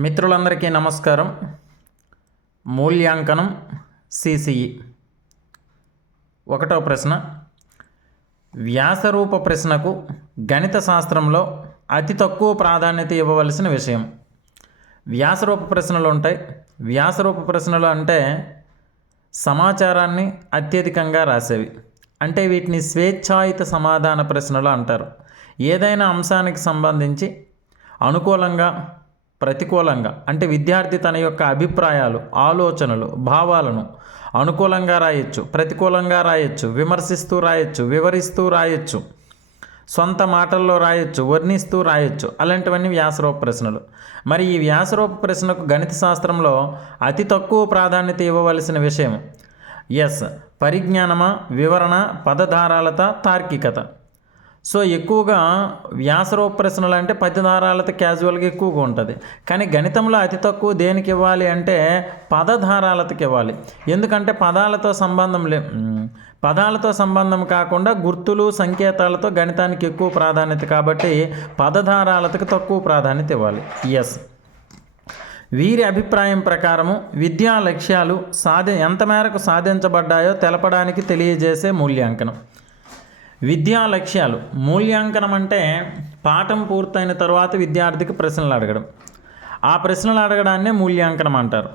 మిత్రులందరికీ నమస్కారం. మూల్యాంకనం సిసిఈ. ఒకటో ప్రశ్న, వ్యాసరూప ప్రశ్నకు గణిత శాస్త్రంలో అతి తక్కువ ప్రాధాన్యత ఇవ్వవలసిన విషయం. వ్యాసరూప ప్రశ్నలు ఉంటాయి. వ్యాసరూప ప్రశ్నలు అంటే సమాచారాన్ని అత్యధికంగా రాసేవి. అంటే వీటిని స్వేచ్ఛాయుత సమాధాన ప్రశ్నలు అంటారు. ఏదైనా అంశానికి సంబంధించి అనుకూలంగా, ప్రతికూలంగా, అంటే విద్యార్థి తన యొక్క అభిప్రాయాలు, ఆలోచనలు, భావాలను అనుకూలంగా రాయొచ్చు, ప్రతికూలంగా రాయొచ్చు, విమర్శిస్తూ రాయొచ్చు, వివరిస్తూ రాయొచ్చు, సొంత మాటల్లో రాయొచ్చు, వర్ణిస్తూ రాయొచ్చు. అలాంటివన్నీ వ్యాసరూప ప్రశ్నలు. మరి ఈ వ్యాసరూప ప్రశ్నకు గణిత శాస్త్రంలో అతి తక్కువ ప్రాధాన్యత ఇవ్వవలసిన విషయం పరిజ్ఞానమా, వివరణ, పదధారాలత, తార్కికత. సో ఎక్కువగా వ్యాసరూప ప్రశ్నలు అంటే పదధారాలత క్యాజువల్గా ఎక్కువగా ఉంటుంది. కానీ గణితంలో అతి తక్కువ దేనికి ఇవ్వాలి అంటే పదధారాలతకి ఇవ్వాలి. ఎందుకంటే పదాలతో సంబంధం కాకుండా గుర్తులు, సంకేతాలతో గణితానికి ఎక్కువ ప్రాధాన్యత. కాబట్టి పదధారాలతకు తక్కువ ప్రాధాన్యత ఇవ్వాలి. వీరి అభిప్రాయం ప్రకారము విద్యా లక్ష్యాలు ఎంత మేరకు సాధించబడ్డాయో తెలపడానికి తెలియజేసే మూల్యాంకనం. విద్యా లక్ష్యాలు మూల్యాంకనం అంటే పాఠం పూర్తయిన తర్వాత విద్యార్థికి ప్రశ్నలు అడగడం. ఆ ప్రశ్నలు అడగడాన్నే మూల్యాంకనం అంటారు.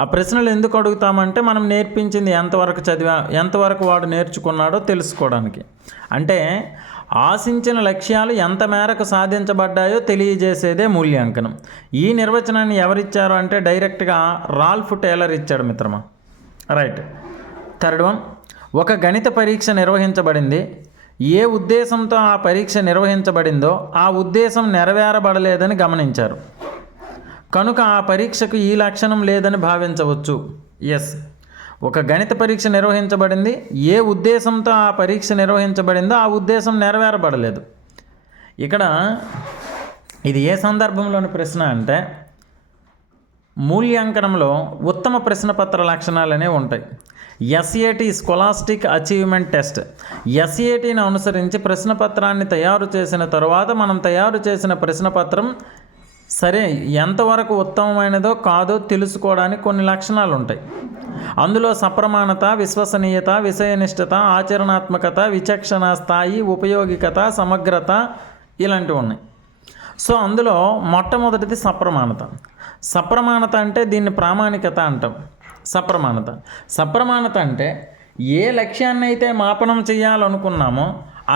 ఆ ప్రశ్నలు ఎందుకు అడుగుతామంటే మనం నేర్పించింది ఎంతవరకు వాడు నేర్చుకున్నాడో తెలుసుకోవడానికి. అంటే ఆశించిన లక్ష్యాలు ఎంత మేరకు సాధించబడ్డాయో తెలియజేసేదే మూల్యాంకనం. ఈ నిర్వచనాన్ని ఎవరిచ్చారు అంటే డైరెక్ట్గా రాల్ఫ్ టేలర్ ఇచ్చాడు మిత్రమా. రైట్. థర్డ్ వన్, ఒక గణిత పరీక్ష నిర్వహించబడింది. ఏ ఉద్దేశంతో ఆ పరీక్ష నిర్వహించబడిందో ఆ ఉద్దేశం నెరవేరబడలేదని గమనించారు. కనుక ఆ పరీక్షకు ఈ లక్షణం లేదని భావించవచ్చు. ఒక గణిత పరీక్ష నిర్వహించబడింది. ఏ ఉద్దేశంతో ఆ పరీక్ష నిర్వహించబడిందో ఆ ఉద్దేశం నెరవేరబడలేదు. ఇక్కడ ఇది ఏ సందర్భంలోని ప్రశ్న అంటే మూల్యాంకనంలో ఉత్తమ ప్రశ్నపత్ర లక్షణాలు అనేవి ఉంటాయి. SAT scholastic achievement test. SATని అనుసరించి ప్రశ్నపత్రాన్ని తయారు చేసిన తర్వాత మనం తయారు చేసిన ప్రశ్నపత్రం సరే ఎంతవరకు ఉత్తమమైనదో కాదో తెలుసుకోవడానికి కొన్ని లక్షణాలు ఉంటాయి. అందులో సప్రమాణత, విశ్వసనీయత, విషయనిష్టత, ఆచరణాత్మకత, విచక్షణ స్థాయి, ఉపయోగికత, సమగ్రత ఇలాంటివి ఉన్నాయి. సో అందులో మొట్టమొదటిది సప్రమాణత. సప్రమాణత అంటే దీన్ని ప్రామాణికత అంటాం. సప్రమాణత అంటే ఏ లక్ష్యాన్ని అయితే మాపనం చేయాలనుకున్నామో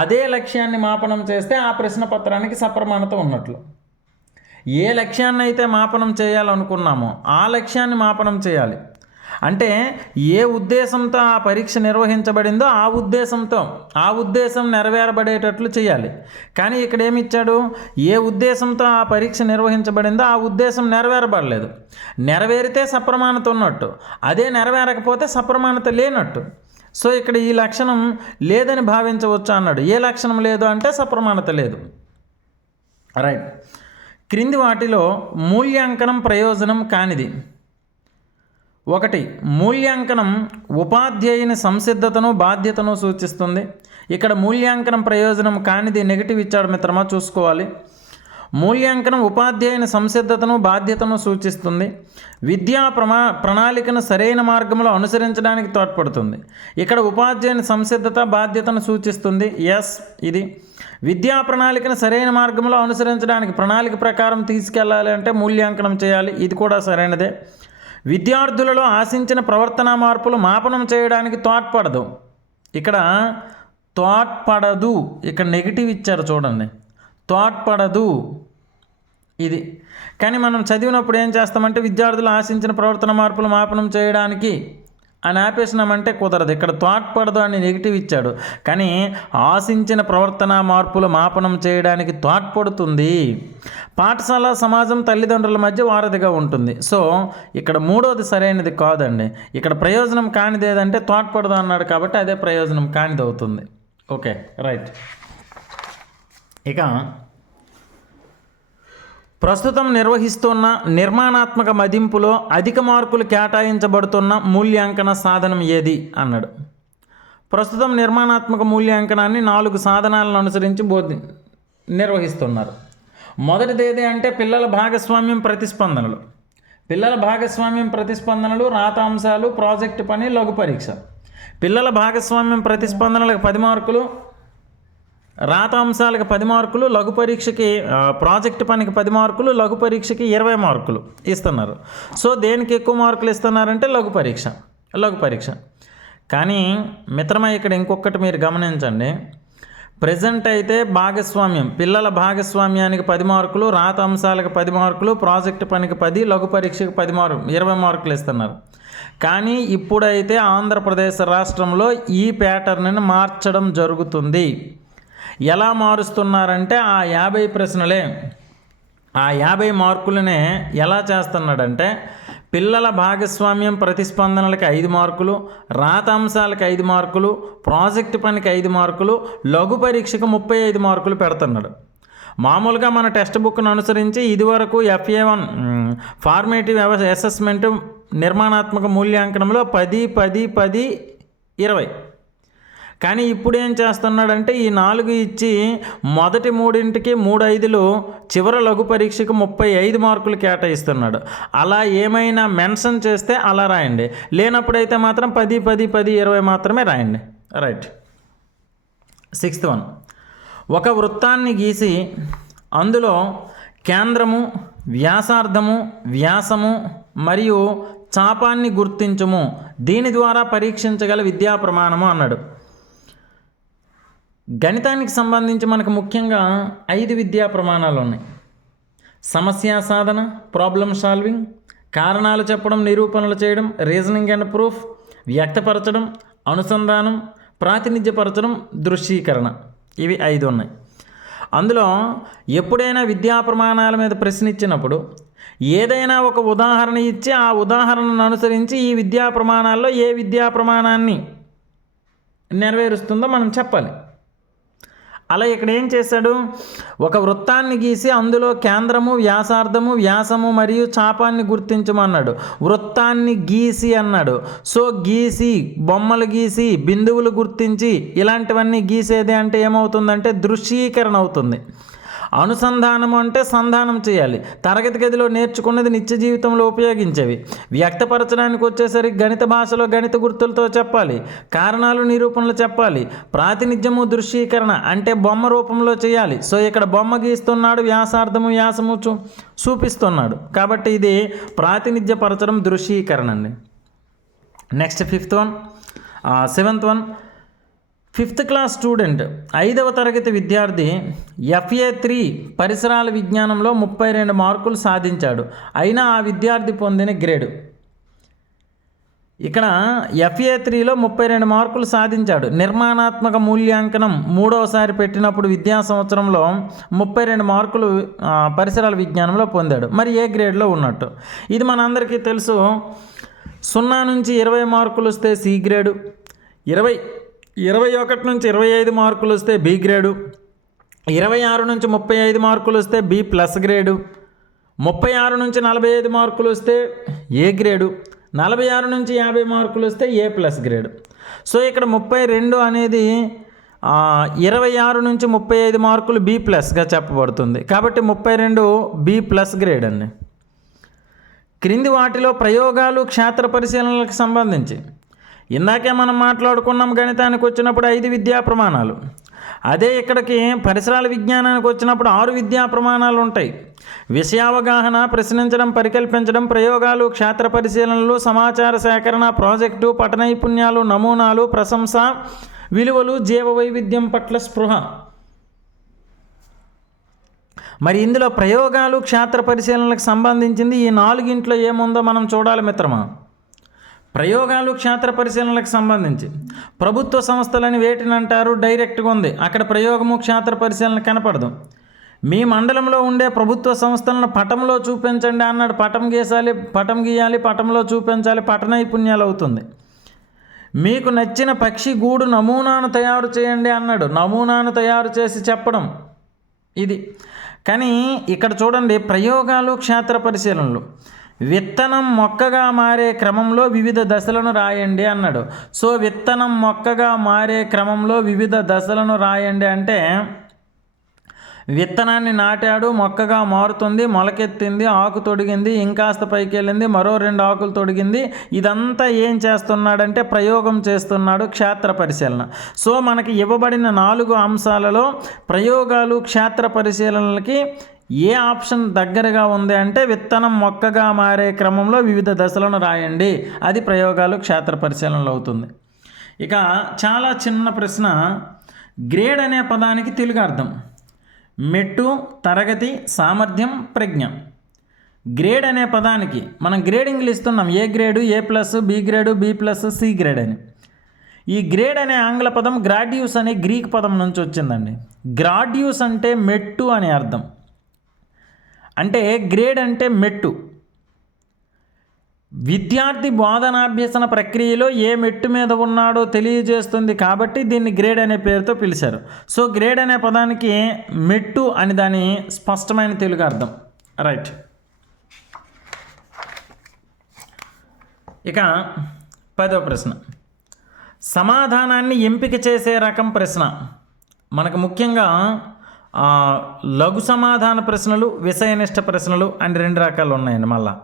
అదే లక్ష్యాన్ని మాపనం చేస్తే ఆ ప్రశ్నపత్రానికి సప్రమాణత ఉన్నట్లు. ఏ లక్ష్యాన్ని అయితే మాపనం చేయాలనుకున్నామో ఆ లక్ష్యాన్ని మాపనం చేయాలి. అంటే ఏ ఉద్దేశంతో ఆ పరీక్ష నిర్వహించబడిందో ఆ ఉద్దేశం నెరవేరబడేటట్లు చేయాలి. కానీ ఇక్కడ ఏమిచ్చాడు, ఏ ఉద్దేశంతో ఆ పరీక్ష నిర్వహించబడిందో ఆ ఉద్దేశం నెరవేరబడలేదు. నెరవేరితే సప్రమాణత ఉన్నట్టు, అదే నెరవేరకపోతే సప్రమాణత లేనట్టు. సో ఇక్కడ ఈ లక్షణం లేదని భావించవచ్చు అన్నాడు. ఏ లక్షణం లేదు అంటే సప్రమాణత లేదు. రైట్. క్రింది వాటిలో మూల్యాంకనం ప్రయోజనం కానిది. 1, మూల్యాంకనం ఉపాధ్యాయుని సంసిద్ధతను, బాధ్యతను సూచిస్తుంది. ఇక్కడ మూల్యాంకనం ప్రయోజనం కానిది నెగిటివ్ ఇచ్చాడు మిత్రమా, చూసుకోవాలి. మూల్యాంకనం ఉపాధ్యాయుని సంసిద్ధతను, బాధ్యతను సూచిస్తుంది. విద్యా ప్రణాళికను సరైన మార్గంలో అనుసరించడానికి తోడ్పడుతుంది. ఇక్కడ ఉపాధ్యాయుని సంసిద్ధత, బాధ్యతను సూచిస్తుంది. ఇది విద్యా ప్రణాళికను సరైన మార్గంలో అనుసరించడానికి ప్రణాళిక ప్రకారం తీసుకెళ్ళాలి అంటే మూల్యాంకనం చేయాలి. ఇది కూడా సరైనదే. విద్యార్థులలో ఆశించిన ప్రవర్తనా మార్పులు మాపనం చేయడానికి తోడ్పడదు. ఇక్కడ నెగిటివ్ ఇచ్చారు చూడండి, తోడ్పడదు ఇది. కానీ మనం చదివినప్పుడు ఏం చేస్తామంటే విద్యార్థులు ఆశించిన ప్రవర్తన మార్పులు మాపనం చేయడానికి అని ఆపేసినామంటే కుదరదు. ఇక్కడ తోడ్పడదు అని నెగిటివ్ ఇచ్చాడు, కానీ ఆశించిన ప్రవర్తన మార్పులు మాపనం చేయడానికి తోడ్పడుతుంది. పాఠశాల, సమాజం, తల్లిదండ్రుల మధ్య వారధిగా ఉంటుంది. సో ఇక్కడ మూడోది సరైనది కాదండి. ఇక్కడ ప్రయోజనం కానిది ఏదంటే తోడ్పడదు అన్నాడు కాబట్టి అదే ప్రయోజనం కానిది అవుతుంది. Okay, right. ఇక ప్రస్తుతం నిర్వహిస్తున్న నిర్మాణాత్మక మదింపులో అధిక మార్కులు కేటాయించబడుతున్న మూల్యాంకన సాధనం ఏది అన్నాడు. ప్రస్తుతం నిర్మాణాత్మక మూల్యాంకనాన్ని 4 సాధనాలను అనుసరించి నిర్వహిస్తున్నారు. మొదటిది ఏది అంటే పిల్లల భాగస్వామ్యం ప్రతిస్పందనలు. పిల్లల భాగస్వామ్యం ప్రతిస్పందనలు, రాతాంశాలు, ప్రాజెక్టు పని, లఘు పరీక్ష. పిల్లల భాగస్వామ్యం ప్రతిస్పందనలకు 10 మార్కులు, రాతాంశాలకు 10 మార్కులు, లఘు పరీక్షకి ప్రాజెక్టు పనికి 10 మార్కులు, లఘు పరీక్షకి 20 మార్కులు ఇస్తున్నారు. సో దేనికి ఎక్కువ మార్కులు ఇస్తున్నారంటే లఘు పరీక్ష. కానీ మిత్రమా ఇక్కడ ఇంకొకటి మీరు గమనించండి. ప్రజెంట్ అయితే భాగస్వామ్యం, పిల్లల భాగస్వామ్యానికి 10 మార్కులు, రాత అంశాలకు 10 మార్కులు, ప్రాజెక్టు పనికి 10, లఘు పరీక్షకు 10 మార్కులు, 20 మార్కులు ఇస్తున్నారు. కానీ ఇప్పుడైతే ఆంధ్రప్రదేశ్ రాష్ట్రంలో ఈ ప్యాటర్న్ని మార్చడం జరుగుతుంది. ఎలా మారుస్తున్నారంటే ఆ 50 ప్రశ్నలే, ఆ 50 మార్కులనే ఎలా చేస్తున్నాడంటే పిల్లల భాగస్వామ్యం ప్రతిస్పందనలకు 5 మార్కులు, రాతాంశాలకు 5 మార్కులు, ప్రాజెక్టు పనికి 5 మార్కులు, లఘు పరీక్షకు 35 మార్కులు పెడుతున్నాడు. మామూలుగా మన టెక్స్ట్ బుక్ను అనుసరించి ఇదివరకు FA1 ఫార్మేటివ్ అసెస్మెంట్ నిర్మాణాత్మక మూల్యాంకనంలో 10, 10, 10, 20. కానీ ఇప్పుడు ఏం చేస్తున్నాడంటే ఈ 4 ఇచ్చి మొదటి 3ంటికి 3 5లు, చివరి లఘు పరీక్షకు 35 మార్కులు కేటాయిస్తున్నాడు. అలా ఏమైనా మెన్షన్ చేస్తే అలా రాయండి, లేనప్పుడైతే మాత్రం 10, 10, 10, 20 మాత్రమే రాయండి. రైట్. 6th one, ఒక వృత్తాన్ని గీసి అందులో కేంద్రము, వ్యాసార్థము, వ్యాసము మరియు చాపాన్ని గుర్తించుము, దీని ద్వారా పరీక్షించగల విద్యా ప్రమాణము అన్నాడు. గణితానికి సంబంధించి మనకు ముఖ్యంగా 5 విద్యా ప్రమాణాలు ఉన్నాయి. సమస్య సాధన, ప్రాబ్లమ్ సాల్వింగ్, కారణాలు చెప్పడం, నిరూపణలు చేయడం, రీజనింగ్ అండ్ ప్రూఫ్, వ్యక్తపరచడం, అనుసంధానం, ప్రాతినిధ్యపరచడం, దృశ్యీకరణ. ఇవి 5 ఉన్నాయి. అందులో ఎప్పుడైనా విద్యా ప్రమాణాల మీద ప్రశ్న ఇచ్చినప్పుడు ఏదైనా ఒక ఉదాహరణ ఇచ్చి ఆ ఉదాహరణను అనుసరించి ఈ విద్యా ప్రమాణాల్లో ఏ విద్యా ప్రమాణాన్ని నెరవేరుస్తుందో మనం చెప్పాలి. అలా ఇక్కడ ఏం చేశాడు, ఒక వృత్తాన్ని గీసి అందులో కేంద్రము, వ్యాసార్థము, వ్యాసము మరియు చాపాన్ని గుర్తించమన్నాడు. వృత్తాన్ని గీసి అన్నాడు. సో గీసి, బొమ్మలు గీసి, బిందువులు గుర్తించి ఇలాంటివన్నీ గీసేది అంటే ఏమవుతుందంటే దృశ్యీకరణ అవుతుంది. అనుసంధానము అంటే సంధానం చేయాలి, తరగతి గదిలో నేర్చుకున్నది నిత్య జీవితంలో ఉపయోగించేవి. వ్యక్తపరచడానికి వచ్చేసరికి గణిత భాషలో గణిత గుర్తులతో చెప్పాలి, కారణాలు, నిరూపణలు చెప్పాలి. ప్రాతినిధ్యము, దృశ్యీకరణ అంటే బొమ్మ రూపంలో చేయాలి. సో ఇక్కడ బొమ్మ గీస్తున్నాడు, వ్యాసార్థము, వ్యాసము చూపిస్తున్నాడు, కాబట్టి ఇది ప్రాతినిధ్యపరచడం, దృశ్యీకరణ అండి. Next 5th one, 7th one, 5th class student, 5వ తరగతి విద్యార్థి FA3 పరిసరాల విజ్ఞానంలో 32 మార్కులు సాధించాడు. అయినా ఆ విద్యార్థి పొందిన గ్రేడు. ఇక్కడ FA3లో 32 మార్కులు సాధించాడు. నిర్మాణాత్మక మూల్యాంకనం 3వసారి పెట్టినప్పుడు విద్యా సంవత్సరంలో 32 మార్కులు పరిసరాల విజ్ఞానంలో పొందాడు. మరి ఏ గ్రేడ్లో ఉన్నట్టు? ఇది మనందరికీ తెలుసు. 0 నుంచి 20 మార్కులు వస్తే C గ్రేడు, 21 నుంచి 25 మార్కులు వస్తే B గ్రేడు, 26 నుంచి 35 మార్కులు వస్తే B ప్లస్ గ్రేడు, 36 నుంచి 45 మార్కులు వస్తే A గ్రేడు, 46 నుంచి 50 మార్కులు వస్తే A ప్లస్ గ్రేడు. సో ఇక్కడ 32 అనేది 26 నుంచి 35 మార్కులు B ప్లస్గా చెప్పబడుతుంది, కాబట్టి 32 B ప్లస్ గ్రేడ్ అండి. క్రింది వాటిలో ప్రయోగాలు, క్షేత్ర పరిశీలనలకు సంబంధించి ఇందాకే మనం మాట్లాడుకున్నాం. గణితానికి వచ్చినప్పుడు 5 విద్యా ప్రమాణాలు, అదే ఇక్కడికి పరిసరాల విజ్ఞానానికి వచ్చినప్పుడు 6 విద్యా ప్రమాణాలు ఉంటాయి. విషయావగాహన, ప్రశ్నించడం, పరికల్పించడం, ప్రయోగాలు, క్షేత్ర పరిశీలనలు, సమాచార సేకరణ, ప్రాజెక్టు, పఠన నైపుణ్యాలు, నమూనాలు, ప్రశంస, విలువలు, జీవ వైవిధ్యం పట్ల స్పృహ. మరి ఇందులో ప్రయోగాలు, క్షేత్ర పరిశీలనలకు సంబంధించింది ఈ 4గింట్లో ఏముందో మనం చూడాలి మిత్రమా. ప్రయోగాలు, క్షేత్ర పరిశీలనలకు సంబంధించి ప్రభుత్వ సంస్థలని వేటిని అంటారు? డైరెక్ట్గా ఉంది, అక్కడ ప్రయోగము, క్షేత్ర పరిశీలన కనపడదు. మీ మండలంలో ఉండే ప్రభుత్వ సంస్థలను పటంలో చూపించండి అన్నాడు. పటం గీయాలి, పటంలో చూపించాలి, పఠన నైపుణ్యాలు అవుతుంది. మీకు నచ్చిన పక్షి గూడు నమూనాను తయారు చేయండి అన్నాడు. నమూనాను తయారు చేసి చెప్పడం ఇది. కానీ ఇక్కడ చూడండి, ప్రయోగాలు, క్షేత్ర పరిశీలనలు, విత్తనం మొక్కగా మారే క్రమంలో వివిధ దశలను రాయండి అన్నాడు. సో విత్తనం మొక్కగా మారే క్రమంలో వివిధ దశలను రాయండి అంటే విత్తనాన్ని నాటాడు, మొక్కగా మారుతుంది, మొలకెత్తింది, ఆకు తొడిగింది, ఇంకాస్త పైకి వెళ్ళింది, మరో 2 ఆకులు తొడిగింది. ఇదంతా ఏం చేస్తున్నాడంటే ప్రయోగం చేస్తున్నాడు, క్షేత్ర పరిశీలన. సో మనకి ఇవ్వబడిన 4 అంశాలలో ప్రయోగాలు, క్షేత్ర పరిశీలనలకి ఏ ఆప్షన్ దగ్గరగా ఉంది అంటే విత్తనం మొక్కగా మారే క్రమంలో వివిధ దశలను రాయండి. అది ప్రయోగాలు, క్షేత్ర పరిశీలనలు అవుతుంది. ఇక చాలా చిన్న ప్రశ్న, గ్రేడ్ అనే పదానికి తెలుగు అర్థం. మెట్టు, తరగతి, సామర్థ్యం, ప్రజ్ఞ. గ్రేడ్ అనే పదానికి మనం గ్రేడింగ్లు ఇస్తున్నాం, A grade, A+, B grade, B+, C grade అని. ఈ గ్రేడ్ అనే ఆంగ్ల పదం గ్రాడ్యూస్ అనే గ్రీక్ పదం నుంచి వచ్చిందండి. గ్రాడ్యూస్ అంటే మెట్టు అని అర్థం. అంటే గ్రేడ్ అంటే మెట్టు. విద్యార్థి బోధనాభ్యసన ప్రక్రియలో ఏ మెట్టు మీద ఉన్నాడో తెలియజేస్తుంది కాబట్టి దీన్ని గ్రేడ్ అనే పేరుతో పిలిచారు. సో గ్రేడ్ అనే పదానికి మెట్టు అని దాని స్పష్టమైన తెలుగు అర్థం. రైట్. ఇక 10వ ప్రశ్న, సమాధానాన్ని ఎంపిక చేసే రకం ప్రశ్న. మనకు ముఖ్యంగా లఘు సమాధాన ప్రశ్నలు, విషయనిష్ట ప్రశ్నలు అని 2 రకాలు ఉన్నాయండి. మళ్ళా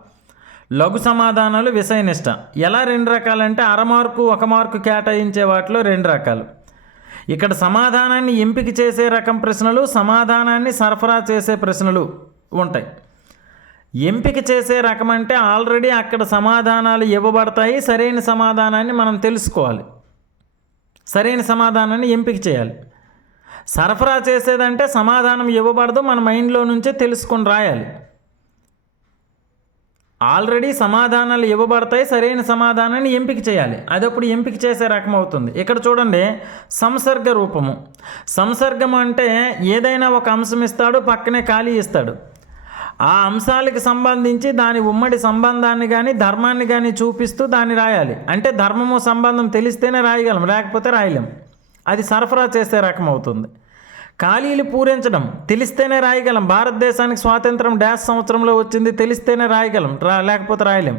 లఘు సమాధానాలు, విషయనిష్ట. ఎలా 2 రకాలంటే 1/2 మార్కు 1 మార్కు కేటాయించే వాటిలో 2 రకాలు. ఇక్కడ సమాధానాన్ని ఎంపిక చేసే రకం ప్రశ్నలు, సమాధానాన్ని సరఫరా చేసే ప్రశ్నలు ఉంటాయి. ఎంపిక చేసే రకం అంటే ఆల్రెడీ అక్కడ సమాధానాలు ఇవ్వబడతాయి, సరైన సమాధానాన్ని మనం తెలుసుకోవాలి, సరైన సమాధానాన్ని ఎంపిక చేయాలి. సరఫరా చేసేదంటే సమాధానం ఇవ్వబడదు, మన మైండ్లో నుంచే తెలుసుకొని రాయాలి. ఆల్రెడీ సమాధానాలు ఇవ్వబడతాయి, సరైన సమాధానాన్ని ఎంపిక చేయాలి, అదప్పుడు ఎంపిక చేసే రకం అవుతుంది. ఇక్కడ చూడండి, సంసర్గ రూపము. సంసర్గం అంటే ఏదైనా ఒక అంశం ఇస్తాడు, పక్కనే ఖాళీ ఇస్తాడు. ఆ అంశాలకు సంబంధించి దాని ఉమ్మడి సంబంధాన్ని కానీ ధర్మాన్ని కానీ చూపిస్తూ దాన్ని రాయాలి. అంటే ధర్మము సంబంధం తెలిస్తేనే రాయగలం, లేకపోతే రాయలేం. అది సరఫరా చేసే రకం అవుతుంది. ఖాళీలు పూరించడం, తెలిస్తేనే రాయగలం. భారతదేశానికి స్వాతంత్రం డాష్ సంవత్సరంలో వచ్చింది, తెలిస్తేనే రాయగలం, లేకపోతే రాయలేం.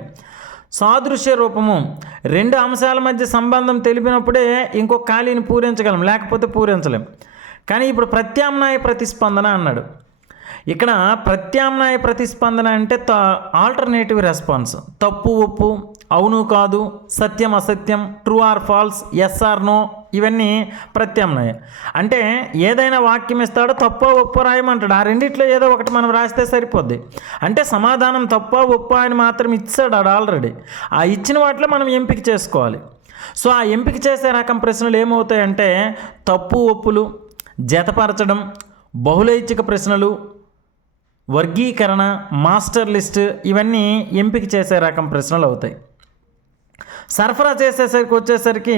సాదృశ్య రూపము, 2 అంశాల మధ్య సంబంధం తెలిపినప్పుడే ఇంకొక ఖాళీని పూరించగలం, లేకపోతే పూరించలేం. కానీ ఇప్పుడు ప్రత్యామ్నాయ ప్రతిస్పందన అన్నాడు. ఇక్కడ ప్రత్యామ్నాయ ప్రతిస్పందన అంటే ఆల్టర్నేటివ్ రెస్పాన్స్. తప్పు ఒప్పు, అవును కాదు, సత్యం అసత్యం, true or false, yes or no, ఇవన్నీ ప్రత్యామ్నాయ. అంటే ఏదైనా వాక్యం ఇస్తాడో తప్పో ఒప్పో రాయమంటాడు, ఆ రెండిట్లో ఏదో ఒకటి మనం రాస్తే సరిపోద్ది. అంటే సమాధానం తప్పో ఒప్పో అని మాత్రం ఇచ్చాడు ఆడు ఆల్రెడీ. ఆ ఇచ్చిన వాటిలో మనం ఎంపిక చేసుకోవాలి. సో ఆ ఎంపిక చేసే రకం ప్రశ్నలు ఏమవుతాయంటే తప్పు ఒప్పులు, జతపరచడం, బహుళైచ్ఛిక ప్రశ్నలు, వర్గీకరణ, మాస్టర్ లిస్ట్, ఇవన్నీ ఎంపిక చేసే రకం ప్రశ్నలు అవుతాయి. సరఫరా చేసేసరికి వచ్చేసరికి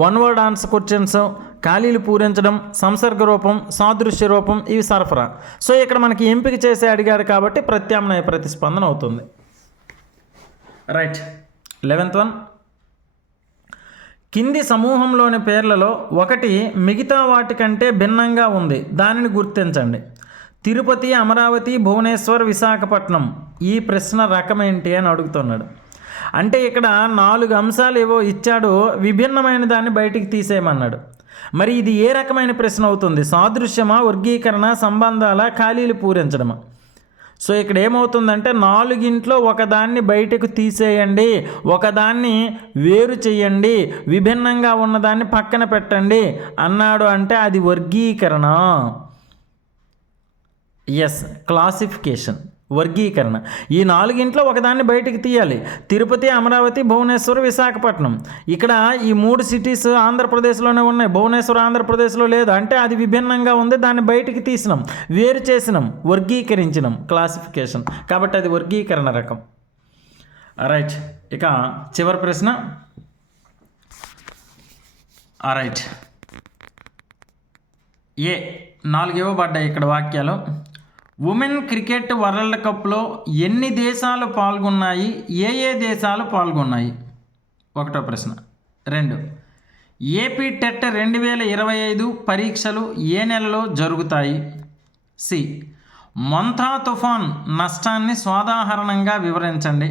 1 వర్డ్ ఆన్సర్ క్వశ్చన్స్, ఖాళీలు పూరించడం, సంసర్గ రూపం, సాదృశ్య రూపం, ఇవి సరఫరా. సో ఇక్కడ మనకి ఎంపిక చేసే అడిగాడు కాబట్టి ప్రత్యామ్నాయ ప్రతిస్పందన అవుతుంది. రైట్. 11th వన్, కింది సమూహంలోని పేర్లలో ఒకటి మిగతా వాటికంటే భిన్నంగా ఉంది, దానిని గుర్తించండి. తిరుపతి, అమరావతి, భువనేశ్వర్, విశాఖపట్నం. ఈ ప్రశ్న రకం ఏంటి అని అడుగుతున్నాడు. అంటే ఇక్కడ 4 అంశాలు ఏవో ఇచ్చాడు, విభిన్నమైన దాన్ని బయటికి తీసేయమన్నాడు. మరి ఇది ఏ రకమైన ప్రశ్న అవుతుంది? సాదృశ్యమా, వర్గీకరణ, సంబంధాల, ఖాళీలు పూరించడమా? సో ఇక్కడ ఏమవుతుందంటే 4గింట్లో ఒకదాన్ని బయటకు తీసేయండి, ఒకదాన్ని వేరు చేయండి, విభిన్నంగా ఉన్నదాన్ని పక్కన పెట్టండి అన్నాడు. అంటే అది వర్గీకరణ. ఎస్, క్లాసిఫికేషన్, వర్గీకరణ. ఈ 4గింట్లో ఒకదాన్ని బయటికి తీయాలి. తిరుపతి, అమరావతి, భువనేశ్వర్, విశాఖపట్నం. ఇక్కడ ఈ 3 సిటీస్ ఆంధ్రప్రదేశ్లోనే ఉన్నాయి, భువనేశ్వర్ ఆంధ్రప్రదేశ్లో లేదు. అంటే అది విభిన్నంగా ఉంది, దాన్ని బయటికి తీసినాం, వేరు చేసినాం, వర్గీకరించినాం, క్లాసిఫికేషన్. కాబట్టి అది వర్గీకరణ రకం. రైట్. ఇక చివరి ప్రశ్న. రైట్. 4 ఇవ్వబడ్డాయి ఇక్కడ వాక్యాలు. ఉమెన్ క్రికెట్ వరల్డ్ కప్లో ఎన్ని దేశాలు పాల్గొన్నాయి, ఏ దేశాలు పాల్గొన్నాయి? 1వ ప్రశ్న. 2, ఏపీ టెట్ 2025 పరీక్షలు ఏ నెలలో జరుగుతాయి? సి, మొంతా తుఫాన్ నష్టాన్ని స్వాదాహరణంగా వివరించండి.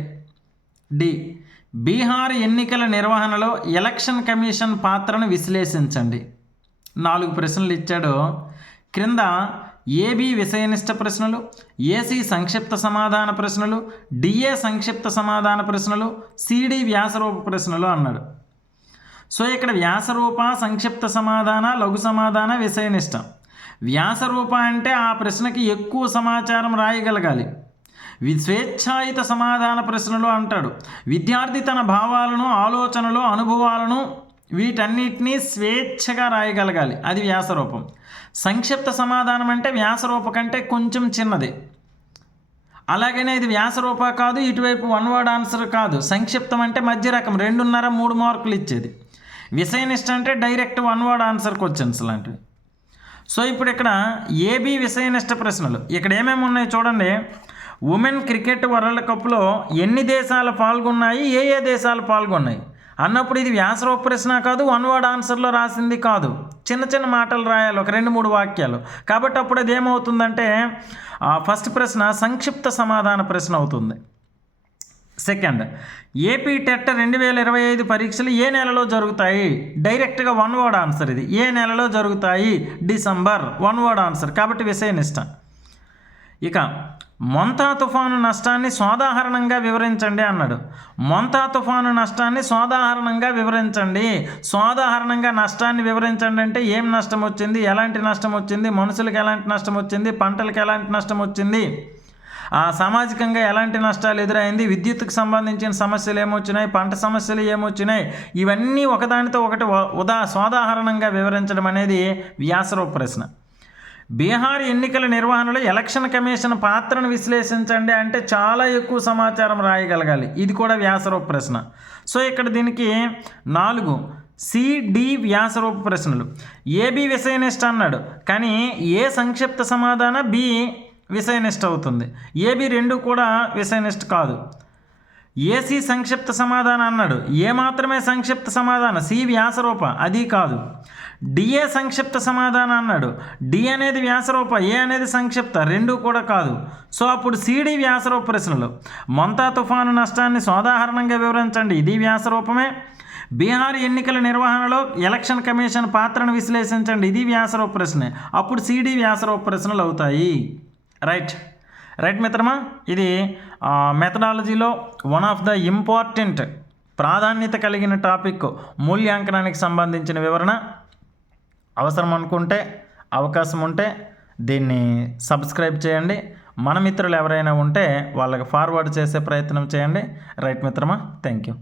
డి, బీహార్ ఎన్నికల నిర్వహణలో ఎలక్షన్ కమిషన్ పాత్రను విశ్లేషించండి. 4 ప్రశ్నలు ఇచ్చాడు. క్రింద ఏబి విషయనిష్ట ప్రశ్నలు, ఏసి సంక్షిప్త సమాధాన ప్రశ్నలు, డిఏ సంక్షిప్త సమాధాన ప్రశ్నలు, సిడి వ్యాసరూప ప్రశ్నలు అన్నాడు. సో ఇక్కడ వ్యాసరూప, సంక్షిప్త సమాధాన, లఘు సమాధాన, విషయనిష్ట. వ్యాసరూప అంటే ఆ ప్రశ్నకి ఎక్కువ సమాచారం రాయగలగాలి. స్వేచ్ఛాయుత సమాధాన ప్రశ్నలు అంటాడు. విద్యార్థి తన భావాలను, ఆలోచనలు, అనుభవాలను వీటన్నిటినీ స్వేచ్ఛగా రాయగలగాలి, అది వ్యాసరూపం. సంక్షిప్త సమాధానం అంటే వ్యాసరూప కంటే కొంచెం చిన్నది. అలాగనే ఇది వ్యాసరూప కాదు, ఇటువైపు వన్ వర్డ్ ఆన్సర్ కాదు. సంక్షిప్తం అంటే మధ్య రకం, 2.5 3 మార్కులు ఇచ్చేది. విషయనిష్ట అంటే direct one word answer questions లాంటివి. సో ఇప్పుడు ఇక్కడ ఏబి విషయనిష్ట ప్రశ్నలు ఇక్కడ ఏమేమి ఉన్నాయి చూడండి. ఉమెన్ క్రికెట్ వరల్డ్ కప్లో ఎన్ని దేశాలు పాల్గొన్నాయి, ఏ ఏ దేశాలు పాల్గొన్నాయి అన్నప్పుడు ఇది వ్యాసరూప ప్రశ్న కాదు, వన్ వర్డ్ ఆన్సర్లో రాసింది కాదు. చిన్న చిన్న మాటలు రాయాలి, ఒక 2-3 వాక్యాలు. కాబట్టి అప్పుడు అది ఏమవుతుందంటే ఫస్ట్ ప్రశ్న సంక్షిప్త సమాధాన ప్రశ్న అవుతుంది. సెకండ్, ఏపీ టెట్ 2025 పరీక్షలు ఏ నెలలో జరుగుతాయి? డైరెక్ట్గా వన్ వర్డ్ ఆన్సర్ ఇది. ఏ నెలలో జరుగుతాయి? డిసెంబర్, వన్ వర్డ్ ఆన్సర్, కాబట్టి విషయనిష్ట. ఇక మొంతా తుఫాను నష్టాన్ని సోదాహరణంగా వివరించండి అన్నాడు. మొంతా తుఫాను నష్టాన్ని సోదాహరణంగా వివరించండి. సోదాహరణంగా నష్టాన్ని వివరించండి అంటే ఏం నష్టం వచ్చింది, ఎలాంటి నష్టం వచ్చింది, మనుషులకు ఎలాంటి నష్టం వచ్చింది, పంటలకు ఎలాంటి నష్టం వచ్చింది, సామాజికంగా ఎలాంటి నష్టాలు ఎదురైంది, విద్యుత్తుకు సంబంధించిన సమస్యలు ఏమొచ్చినాయి, పంట సమస్యలు ఏమొచ్చినాయి, ఇవన్నీ ఒకదానితో ఒకటి సోదాహరణంగా వివరించడం అనేది వ్యాసరూప ప్రశ్న. బీహార్ ఎన్నికల నిర్వహణలో ఎలక్షన్ కమిషన్ పాత్రను విశ్లేషించండి అంటే చాలా ఎక్కువ సమాచారం రాయగలగాలి, ఇది కూడా వ్యాసరూప ప్రశ్న. సో ఇక్కడ దీనికి 4 సిడి వ్యాసరూప ప్రశ్నలు. ఏబి విషయనిష్ట అన్నాడు, కానీ ఏ సంక్షిప్త సమాధాన, బి విషయనిష్ట అవుతుంది. ఏబి 2 కూడా విషయనిష్ట కాదు. ఏసి సంక్షిప్త సమాధానం అన్నాడు, ఏ మాత్రమే సంక్షిప్త సమాధానం, సి వ్యాసరూప, అది కాదు. డిఏ సంక్షిప్త సమాధానం అన్నాడు, డి అనేది వ్యాసరూప, ఏ అనేది సంక్షిప్త, 2 కూడా కాదు. సో అప్పుడు సిడి వ్యాసరూప ప్రశ్నలు. మొంతా తుఫాను నష్టాన్ని సోదాహరణంగా వివరించండి, ఇది వ్యాసరూపమే. బీహార్ ఎన్నికల నిర్వహణలో ఎలక్షన్ కమిషన్ పాత్రను విశ్లేషించండి, ఇది వ్యాసరూప ప్రశ్నే. అప్పుడు సిడి వ్యాసరూప ప్రశ్నలు అవుతాయి. రైట్ మిత్రమా, ఇది మెథడాలజీలో వన్ ఆఫ్ ద ఇంపార్టెంట్ ప్రాధాన్యత కలిగిన టాపిక్, మూల్యాంకనానికి సంబంధించిన వివరణ. అవసరం అనుకుంటే, అవకాశం ఉంటే దీన్ని సబ్స్క్రైబ్ చేయండి. మన మిత్రులు ఎవరైనా ఉంటే వాళ్ళకి ఫార్వర్డ్ చేసే ప్రయత్నం చేయండి. రైట్ మిత్రమా, థ్యాంక్ యూ.